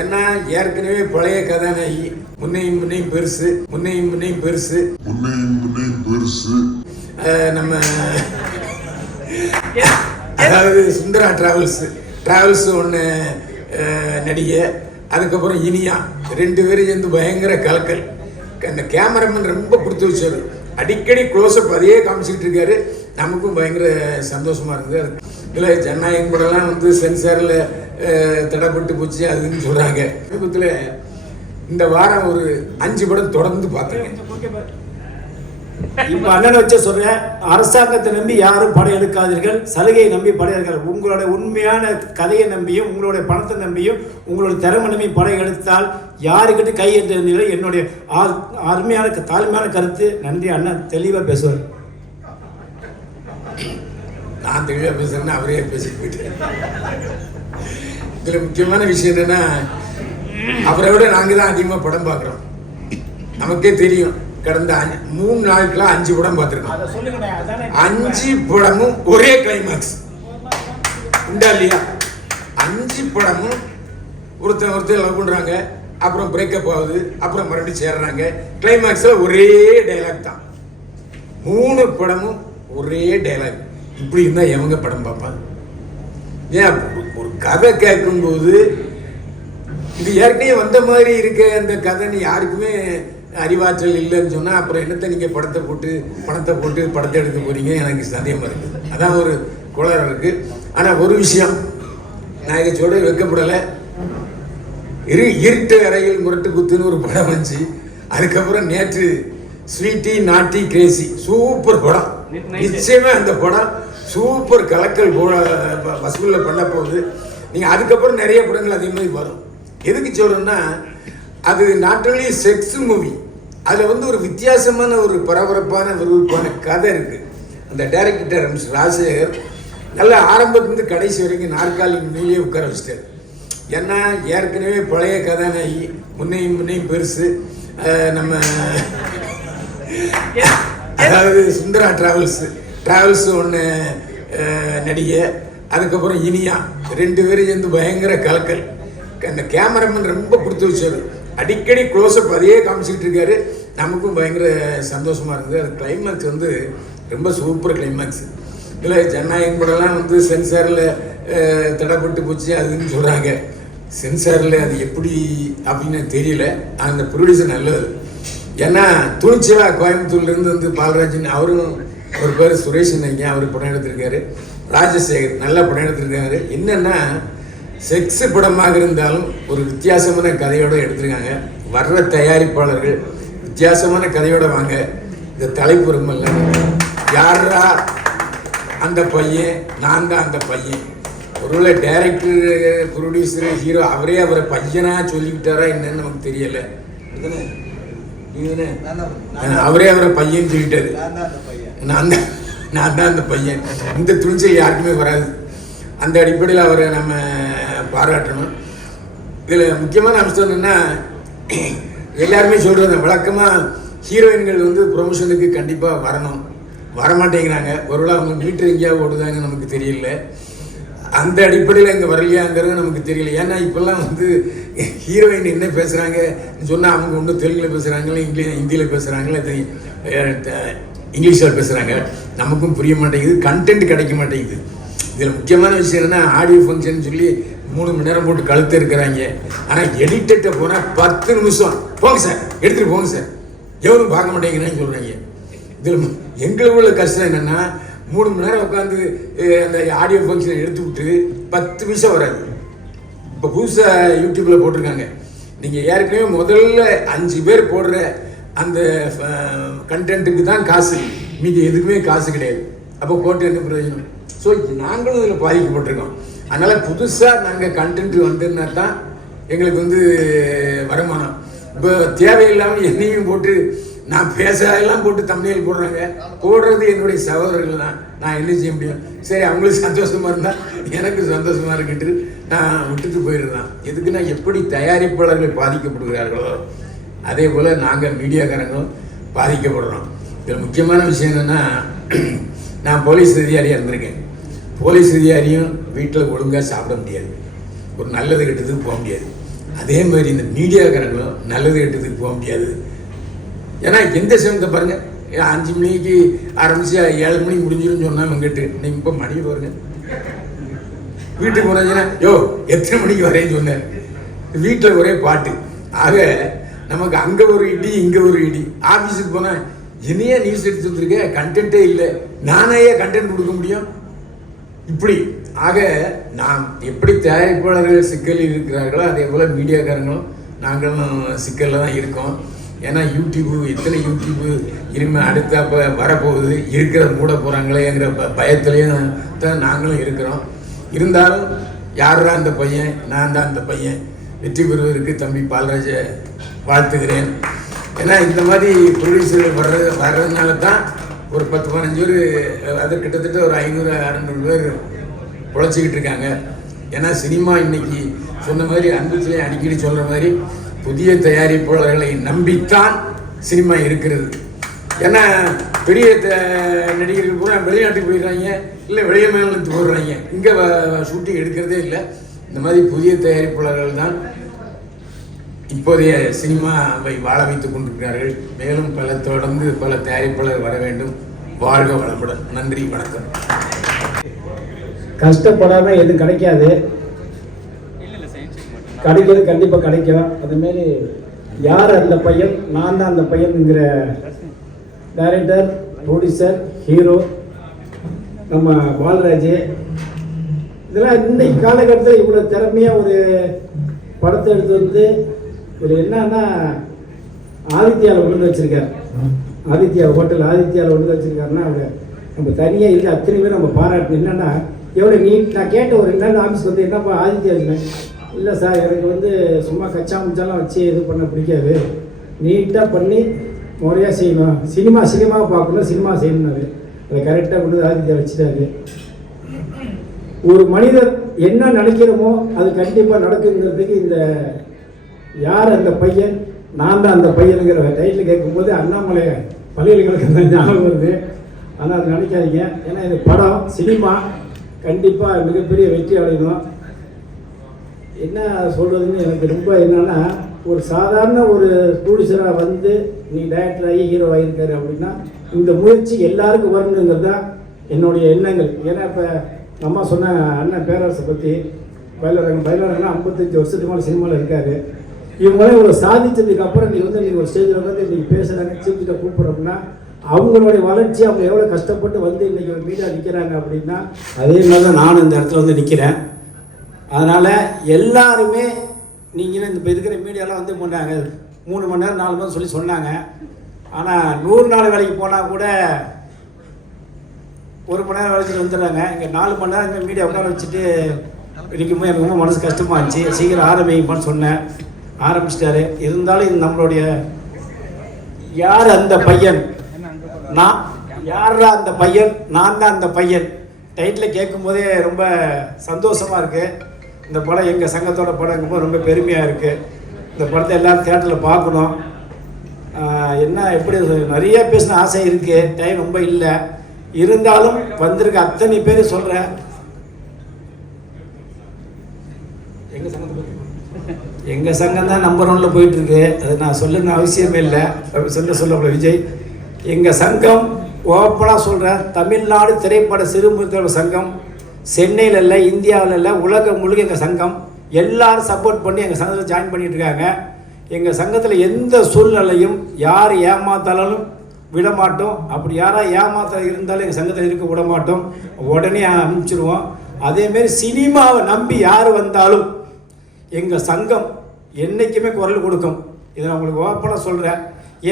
ஏன்னா ஏற்கனவே பழைய கதாநாயகி முன்னையும் பெருசு நம்ம அதாவது சுந்தரா டிராவல்ஸ் ஒன்று நடிகை, அதுக்கப்புறம் இனியா, 2 பேரும் சேர்ந்து பயங்கர கலக்கல். அந்த கேமராமேன் ரொம்ப கொடுத்து வச்சாரு, அடிக்கடி க்ளோஸ்அப் அதையே காமிச்சிக்கிட்டு இருக்காரு. நமக்கும் பயங்கர சந்தோஷமா இருந்தது. இதில் ஜனநாயகம் கூடலாம் வந்து சென்சாரில் தடைப்பட்டு போச்சு அதுன்னு சொல்கிறாங்க. சமீபத்தில் இந்த வாரம் ஒரு 5 படம் தொடர்ந்து பார்த்தேன். இப்போ அண்ணன் வச்ச சொல்றேன், அரசாங்கத்தை நம்பி யாரும் படம் எடுக்காதீர்கள், சலுகையை நம்பி படம் எடுக்காது. உங்களுடைய உண்மையான கதையை நம்பியும் உங்களுடைய பணத்தை நம்பியும் உங்களுடைய திறமை நம்பி படம் எடுத்தால் யாருக்கிட்ட கை எடுத்து என்னுடைய அருமையான தாழ்மையான கருத்து. நன்றி அண்ணன், தெளிவாக பேசுவார். நான் தெளிவாக பேசுறேன்னா அவரே பேசிட்டு போயிட்டேன். இதில் முக்கியமான விஷயம் என்னன்னா, அவரை விட நாங்கள் தான் அதிகமாக படம் பார்க்குறோம். நமக்கே தெரியும், கடந்த 3 நாட்களா 5 படம் பார்த்துருக்கோம். 5 படமும் ஒரே கிளைமாக்ஸ் உண்டா இல்லையா? 5 படமும் ஒருத்தர் லவ் பண்றாங்க, அப்புறம் பிரேக்கப் ஆகுது, அப்புறம் மறுபடியும் சேர்றாங்க. கிளைமாக்ஸ்ல ஒரே டைலாக் தான். 3 படமும் ஒரே டைலாக். இப்படி இருந்தா எவங்க படம் பார்ப்பாங்க? ஏன் ஒரு கதை கேட்கும்போது இது ஏற்கனவே வந்த மாதிரி இருக்க அந்த கதைன்னு யாருக்குமே அறிவாற்றல் இல்லைன்னு சொன்னால் அப்புறம் என்னத்தை நீங்கள் பணத்தை போட்டு படத்தை எடுக்க போறீங்க? எனக்கு சந்தேகமாக இருக்குது. அதான் ஒரு குளம் இருக்குது. ஆனால் ஒரு விஷயம் நான் இதை சொல்ல வைக்கப்படலை. இருட்டு அறையில் முரட்டு குத்துன்னு ஒரு படம் வந்துச்சு. அதுக்கப்புறம் நேற்று ஸ்வீட்டி நாட்டி கிரேசி சூப்பர் படம். நிச்சயமே அந்த படம் சூப்பர் கலக்கல் வசூலில் பண்ண போகுது. நீங்கள் அதுக்கப்புறம் நிறைய படங்கள் அதே மாதிரி வரும். எதுக்கு சொல்கிறேன்னா, அது நாட் ஒன்லி செக்ஸ் மூவி, அதில் வந்து ஒரு வித்தியாசமான ஒரு பரபரப்பான விறுவிறுப்பான கதை இருக்குது. அந்த டைரக்டர் ராஜசேகர் நல்லா ஆரம்பத்துலேருந்து கடைசி வரைக்கும் நாற்காலி முன்னிலேயே உட்கார வச்சிட்டார். ஏன்னா ஏற்கனவே பழைய கதாநாயகி முன்னையும் பெருசு நம்ம அதாவது சுந்தரா டிராவல்ஸ் ஒன்று நடிகை, அதுக்கப்புறம் இனியா, 2 பேரும் சேர்ந்து பயங்கர கலக்கல். அந்த கேமராமேன் ரொம்ப கொடுத்து வச்சாரு, அடிக்கடி க்ளோஸ்அப் அதையே காமிச்சிக்கிட்டு இருக்காரு. நமக்கும் பயங்கர சந்தோஷமா இருந்தது. அது கிளைமேக்ஸ் வந்து ரொம்ப சூப்பர் கிளைமேக்ஸ். இதில் ஜனநாயகம் கூடலாம் வந்து சென்சாரில் தடைப்பட்டு போச்சு அதுன்னு சொல்கிறாங்க. சென்சாரில் அது எப்படி அப்படின்னு தெரியல. அந்த ப்ரொடியூசர் நல்லது. ஏன்னா துணிச்சலா கோயம்புத்தூர்லேருந்து வந்து பாலராஜன், அவரும் ஒரு பேர் சுரேஷ் நினைக்க, அவர் படம் எடுத்திருக்காரு. ராஜசேகர் நல்ல படம் எடுத்திருக்காரு. என்னென்னா செக்ஸ் படமாக இருந்தாலும் ஒரு வித்தியாசமான கதையோடு எடுத்திருக்காங்க. வர்ற தயாரிப்பாளர்கள் வித்தியாசமான கதையோடு வாங்க. இந்த தலைப்பு ரொம்பல்ல, யாரா அந்த பையன், நான் தான் அந்த பையன். ஒருவேளை டைரக்டர் ப்ரொடியூசரு ஹீரோ அவரை பையனா சொல்லிக்கிட்டாரா என்னன்னு நமக்கு தெரியல. அவரே அவரை பையன் சொல்லிட்டாரு. நான் தான் அந்த பையன். இந்த துணிச்சல் யாருக்குமே வராது. அந்த அடிப்படையில் அவரை நம்ம பாராட்டணும். இதில் முக்கியமான அம்சம் என்னென்னா, எல்லாருமே சொல்கிறது வழக்கமாக ஹீரோயின்கள் வந்து ப்ரொமோஷனுக்கு கண்டிப்பாக வரணும், வரமாட்டேங்கிறாங்க. ஒருவேளை அவங்க மீட்டர் எங்கேயாவது ஓடுதாங்கன்னு நமக்கு தெரியல. அந்த அடிப்படையில் இங்கே வரலையாங்கிறது நமக்கு தெரியல. ஏன்னா இப்போல்லாம் வந்து ஹீரோயின் என்ன பேசுகிறாங்க சொன்னால் அவங்க ஒன்றும் தெலுங்கில் பேசுகிறாங்களே, ஹிந்தியில் பேசுகிறாங்களே, இங்கிலீஷில் பேசுகிறாங்க. நமக்கும் புரிய மாட்டேங்குது, கண்டென்ட் கிடைக்க மாட்டேங்குது. இதில் முக்கியமான விஷயம் என்னென்னா, ஆடியோ ஃபங்க்ஷன் சொல்லி 3 மணி நேரம் போட்டு கழுத்து இருக்கிறாங்க. ஆனால் எடிட்டர்கிட்ட போனால் 10 நிமிஷம் போங்க சார், எடுத்துகிட்டு போங்க சார், எவரும் பார்க்க மாட்டேங்கிறேன்னு சொல்கிறாங்க. இதில் எங்களுக்கு உள்ள கஷ்டம் என்னென்னா, 3 மணி நேரம் உட்காந்து அந்த ஆடியோ ஃபங்க்ஷனை எடுத்து விட்டு 10 நிமிஷம் வராது. இப்போ புதுசாக யூடியூப்பில் போட்டிருக்காங்க, நீங்கள் ஏற்கனவே முதல்ல 5 பேர் போடுற அந்த கண்டென்ட்டுக்கு தான் காசு, மீதி எதுக்குமே காசு கிடையாது. அப்போ போட்டு என்ன பிரயோஜனம்? ஸோ நாங்களும் இதில் பாதிக்கப்பட்டிருக்கோம். அதனால் புதுசாக நாங்கள் கண்டென்ட் வந்ததுன்னா தான் எங்களுக்கு வந்து வருமானம். இப்போ தேவையில்லாமல் என்னையும் போட்டு நான் பேசாதெல்லாம் போட்டு தம்ப்நெயில் போடுறது என்னுடைய சகோதரர்கள் தான். நான் என்ன செய்ய முடியும்? சரி, அவங்களுக்கு சந்தோஷமாக இருந்தால் எனக்கு சந்தோஷமாக இருக்கிட்டு நான் விட்டுட்டு போயிடுறேன். எதுக்குன்னா, எப்படி தயாரிப்பாளர்கள் பாதிக்கப்படுகிறார்களோ அதே போல் நாங்கள் மீடியாக்காரங்களும் பாதிக்கப்படுறோம். இதில் முக்கியமான விஷயம் என்னென்னா, நான் போலீஸ் அதிகாரியாக இருந்திருக்கேன். போலீஸ் அதிகாரியும் வீட்டில் ஒழுங்காக சாப்பிட முடியாது, ஒரு நல்லது கெட்டதுக்கு போக முடியாது. அதே மாதிரி இந்த மீடியாக்காரங்களும் நல்லது கெட்டதுக்கு போக முடியாது. ஏன்னா எந்த சமயத்தை பாருங்கள், 5 மணிக்கு ஆரம்பிச்சு 7 மணிக்கு முடிஞ்சிடும் சொன்னா இவங்கிட்டு நீங்கள் இப்போ மணி பாருங்க. வீட்டுக்கு போனாச்சுன்னா எத்தனை மணிக்கு வரேன்னு சொன்னேன். வீட்டில் ஒரே பாட்டு. ஆக நமக்கு அங்கே ஒரு இடி இங்கே ஒரு இடி. ஆஃபீஸுக்கு போனால் என்னையே நியூஸ் எடுத்து வந்துருக்கேன், கண்டென்ட்டே இல்லை, நானே கண்டென்ட் கொடுக்க முடியும் இப்படி. ஆக நாம் எப்படி தயாரிப்பாளர்கள் சிக்கலில் இருக்கிறார்களோ அதே போல் மீடியாக்காரங்களும் நாங்களும் சிக்கலில் தான் இருக்கோம். ஏன்னா யூடியூப்பு எத்தனை யூடியூப்பு இனிமேல் அடுத்தப்போ வரப்போகுது, இருக்கிற மூட போகிறாங்களேங்கிற பயத்துலேயும் தான் நாங்களும் இருக்கிறோம். இருந்தாலும் யாரா அந்த பையன், நான் தான் அந்த பையன். வெற்றி பெறுவதற்கு தம்பி பால்ராஜை வாழ்த்துகிறேன். ஏன்னா இந்த மாதிரி ப்ரொடியூசர்கள் வர்றதுனால தான் ஒரு 10-15 பேர், அது கிட்டத்தட்ட ஒரு 500-600 பேர் உழைச்சிக்கிட்டு இருக்காங்க. ஏன்னா சினிமா இன்னைக்கு சொன்ன மாதிரி அன்புத்திலே அடிக்கடி சொல்கிற மாதிரி புதிய தயாரிப்பாளர்களை நம்பித்தான் சினிமா இருக்கிறது. ஏன்னா பெரிய நடிகர்கள் பூரா வெளிநாட்டுக்கு போயிடுறாங்க, இல்லை வெளிய மாநிலத்துக்கு போடுறாங்க, இங்கே ஷூட்டிங் எடுக்கிறதே இல்லை. இந்த மாதிரி புதிய தயாரிப்பாளர்கள் தான் இப்போதைய சினிமாவை வாழ வைத்துக் கொண்டிருக்கிறார்கள். மேலும் தொடர்ந்து பல தயாரிப்பாளர் வர வேண்டும். வாழ்க வளமுடன். நன்றி, வணக்கம். கஷ்டப்படாமல் எதுவும் கிடைக்காது, கிடைக்கிறது கண்டிப்பாக கிடைக்கும். அதுமாரி யார் அந்த பையன், நான் தான் அந்த பையனுங்கிற டைரக்டர், ப்ரொடியூசர், ஹீரோ நம்ம பால்ராஜ். இதெல்லாம் இன்றைக்கு காலகட்டத்தில் இவ்வளோ திறமையாக ஒரு படத்தை எடுத்து வந்து இதில் என்னன்னா ஆதித்யாவில் கொண்டு வச்சுருக்கார். ஆதித்யா ஹோட்டல் ஆதித்யாவில் கொண்டு வச்சுருக்காருன்னா அவர் நம்ம தனியாக இல்லை, அத்தனை பேர் நம்ம பாராட்டணும். என்னென்னா எவ்வளோ நான் கேட்ட ஒரு 2 நாள் ஆஃபீஸ் வந்து என்னப்பா ஆதித்யா இருந்தேன், இல்லை சார் எனக்கு வந்து சும்மா கச்சா முச்சாலாம் வச்சு இது பண்ண பிடிக்காது, நீட்டாக பண்ணி முறையாக செய்யணும், சினிமாவை பார்க்கணும், சினிமா செய்யணும்னாரு. அதை கரெக்டாக கொண்டு வந்து ஆதித்யா வச்சுட்டாரு. ஒரு மனிதர் என்ன நினைக்கிறோமோ அது கண்டிப்பாக நடக்குங்கிறதுக்கு இந்த யார் அந்த பையன், நான் தான் அந்த பையனுங்கிற டைட்டில் கேட்கும்போது அண்ணாமலை பள்ளிகளுக்கு அந்த ஞாபகம் வருது. ஆனால் அது நினைக்காதீங்க. ஏன்னா இந்த படம் சினிமா கண்டிப்பாக மிகப்பெரிய வெற்றி அடையணும். என்ன சொல்கிறதுன்னு எனக்கு ரொம்ப என்னென்னா, ஒரு சாதாரண ஒரு ப்ரொடியூசராக வந்து நீ டைரக்டர் ஆகி ஹீரோ ஆகியிருக்காரு அப்படின்னா இந்த முயற்சி எல்லாருக்கும் வரணுங்கிறது தான் என்னுடைய எண்ணங்கள். ஏன்னா இப்போ அம்மா சொன்ன அண்ணன் பேரரசை பற்றி பயிலரங்கன்னா 55 வருஷத்துக்கு மேலே சினிமாவில் இருக்காரு. இவங்களாம் இவ்வளோ சாதித்ததுக்கு அப்புறம் நீ வந்து நீங்கள் ஒரு ஸ்டேஜில் வந்து நீங்கள் பேசுகிறாங்க, சீக்கிட்ட கூப்பிட்றோம்னா அவங்களுடைய வளர்ச்சி, அவங்க எவ்வளோ கஷ்டப்பட்டு வந்து இன்றைக்கி ஒரு மீடியா நிற்கிறாங்க அப்படின்னா அதே மாதிரி தான் நானும் இந்த இடத்துல வந்து நிற்கிறேன். அதனால் எல்லாருமே நீங்களும் இந்த இப்போ இருக்கிற மீடியாலாம் வந்து பண்ணாங்க 3 மணி நேரம் 4 மணி நேரம் சொன்னாங்க. ஆனால் 100 நாள் வேலைக்கு போனால் கூட 1 மணி நேரம் வேலைக்கு வந்துடுறாங்க. இங்கே 4 மணி நேரம் இந்த மீடியா உட்கார வச்சுட்டு இருக்கும்போது எனக்கு ரொம்ப மனசு கஷ்டமாக இருந்துச்சு. சீக்கிரம் ஆரம்பிப்பான்னு சொன்னேன், ஆரம்பிச்சிட்டாரு. இருந்தாலும் இது நம்மளுடைய யார் அந்த பையன், நான் யாரா அந்த பையன், நான் தான் அந்த பையன் டைட்டில் கேட்கும்போதே ரொம்ப சந்தோஷமாக இருக்குது. இந்த படம் எங்கள் சங்கத்தோட படங்கும்போது ரொம்ப பெருமையாக இருக்குது. இந்த படத்தை எல்லோரும் தியேட்டரில் பார்க்கணும். என்ன எப்படி நிறைய பேசின ஆசை இருக்குது, டைம் ரொம்ப இல்லை. இருந்தாலும் வந்திருக்க அத்தனை பேர் சொல்கிறேன், எங்கள் சங்கம் தான் நம்பர் 1ல் போயிட்டுருக்கு. அது நான் சொல்லணும்னு அவசியமே இல்லை, சொல்ல விஜய். எங்கள் சங்கம் ஓப்பனாக சொல்கிறேன், தமிழ்நாடு திரைப்பட சிறுமுறை சங்கம் சென்னையில் இல்லை, இந்தியாவில் இல்லை, உலகம் முழுக்க எங்கள் சங்கம் எல்லோரும் சப்போர்ட் பண்ணி எங்கள் சங்கத்தில் ஜாயின் பண்ணிகிட்டு இருக்காங்க. எங்கள் சங்கத்தில் எந்த சூழ்நிலையும் யார் ஏமாத்தாலும் விட மாட்டோம். அப்படி யாராவது ஏமாத்த இருந்தாலும் எங்கள் சங்கத்தில் இருக்க விட மாட்டோம், உடனே அனுப்பிச்சிடுவோம். அதேமாரி சினிமாவை நம்பி யார் வந்தாலும் எங்கள் சங்கம் என்றைக்குமே குரல் கொடுக்கும். இதை நான் உங்களுக்கு ஓப்பனாக சொல்கிறேன்.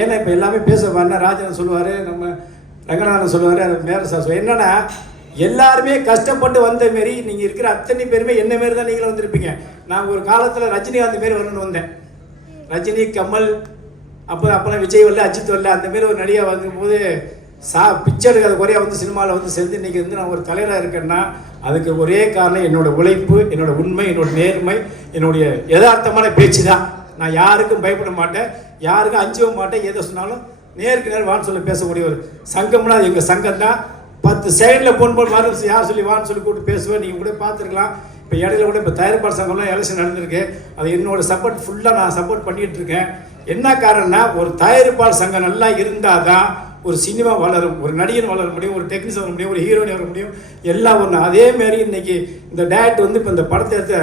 ஏன்னா இப்போ எல்லாமே பேச வரேன், ராஜன் சொல்லுவார், நம்ம ரங்கநாதன் சொல்லுவார், மேர சார் என்னென்னா எல்லாருமே கஷ்டப்பட்டு வந்த மாரி நீங்கள் இருக்கிற அத்தனை பேருமே என்ன மாரி தான் நீங்களும் வந்திருப்பீங்க. நான் ஒரு காலத்தில் ரஜினிகாந்த் மாரி வரணும்னு வந்தேன். ரஜினி, கமல், அப்போலாம் விஜய் வரல, அஜித் வரல, அந்தமாரி ஒரு நடிகை வரும்போது பிச்சை எடுக்காத குறையாக வந்து சினிமாவில் வந்து சேர்ந்து இன்றைக்கி வந்து நான் ஒரு தலைவராக இருக்கேன்னா அதுக்கு ஒரே காரணம் என்னோடய உழைப்பு, என்னோடய உண்மை, என்னோடய நேர்மை, என்னுடைய யதார்த்தமான பேச்சு தான். நான் யாருக்கும் பயப்பட மாட்டேன், யாருக்கும் அஞ்சவும் மாட்டேன். எதை சொன்னாலும் நேருக்கு நேரம் வான்னு சொல்லி பேசக்கூடிய ஒரு சங்கம்னா எங்கள் சங்கம் தான். 10 செகண்டில் ஃபோன் பண்ணி யார் சொல்லி வான்னு சொல்லி கூப்பிட்டு பேசுவேன். நீங்கள் கூட பார்த்துருக்கலாம். இப்போ இடையில கூட இப்போ தயாரிப்பாளர் சங்கம்லாம் எலெக்ஷன் நடந்திருக்கு. அது என்னோட சப்போர்ட் ஃபுல்லாக நான் சப்போர்ட் பண்ணிகிட்டு இருக்கேன். என்ன காரணம்னா, ஒரு தயாரிப்பாளர் சங்கம் நல்லா இருந்தால் தான் ஒரு சினிமா வளரும், ஒரு நடிகன் வளர முடியும், ஒரு டெக்னீஷியன் வர முடியும், ஒரு ஹீரோயின் வர முடியும், எல்லாம் ஒன்று. அதேமாரி இன்னைக்கு இந்த டேரக்டர் வந்து இப்போ இந்த படத்தை எடுத்த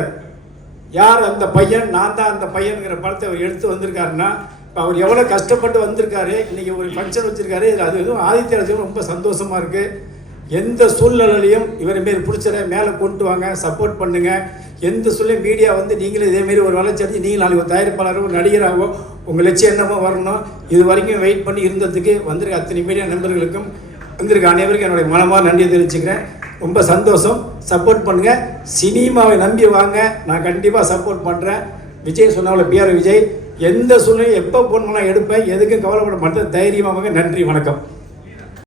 யார் அந்த பையன், நான் தான் அந்த பையனுங்கிற படத்தை அவர் எடுத்து வந்திருக்காருன்னா, இப்போ அவர் எவ்வளோ கஷ்டப்பட்டு வந்திருக்காரு. இன்றைக்கி ஒரு ஃபங்க்ஷன் வச்சுருக்காரு. அது எதுவும் ஆதித்ய ரசிகர் ரொம்ப சந்தோஷமாக இருக்குது. எந்த சூழ்நிலையிலையும் இவரை மாரி பிடிச்சத மேலே கொண்டு வாங்க, சப்போர்ட் பண்ணுங்கள். எந்த சூழ்நிலையும் மீடியா வந்து நீங்களும் இதேமாரி ஒரு வளர்ச்சி அடைஞ்சு நீங்கள் நாளைக்கு ஒரு தயாரிப்பாளரோ ஒரு நடிகராகவோ உங்கள் லட்சியம் என்னமோ வரணும். இது வரைக்கும் வெயிட் பண்ணி இருந்ததுக்கு வந்திருக்க அத்தனை மீடியா நண்பர்களுக்கும் வந்திருக்க அனைவருக்கும் என்னுடைய மனமாக நன்றியை தெரிவிச்சுக்கிறேன். ரொம்ப சந்தோஷம். சப்போர்ட் பண்ணுங்கள். சினிமாவை நம்பி வாங்க. நான் கண்டிப்பாக சப்போர்ட் பண்ணுறேன். விஜய் சொன்னால பிஆர் விஜய் எந்த சூழ்நிலையும் எப்போ போனாலும் எடுப்பேன். எதுக்கும் கவலைப்பட மாட்டேன். தைரியமாக. நன்றி, வணக்கம்.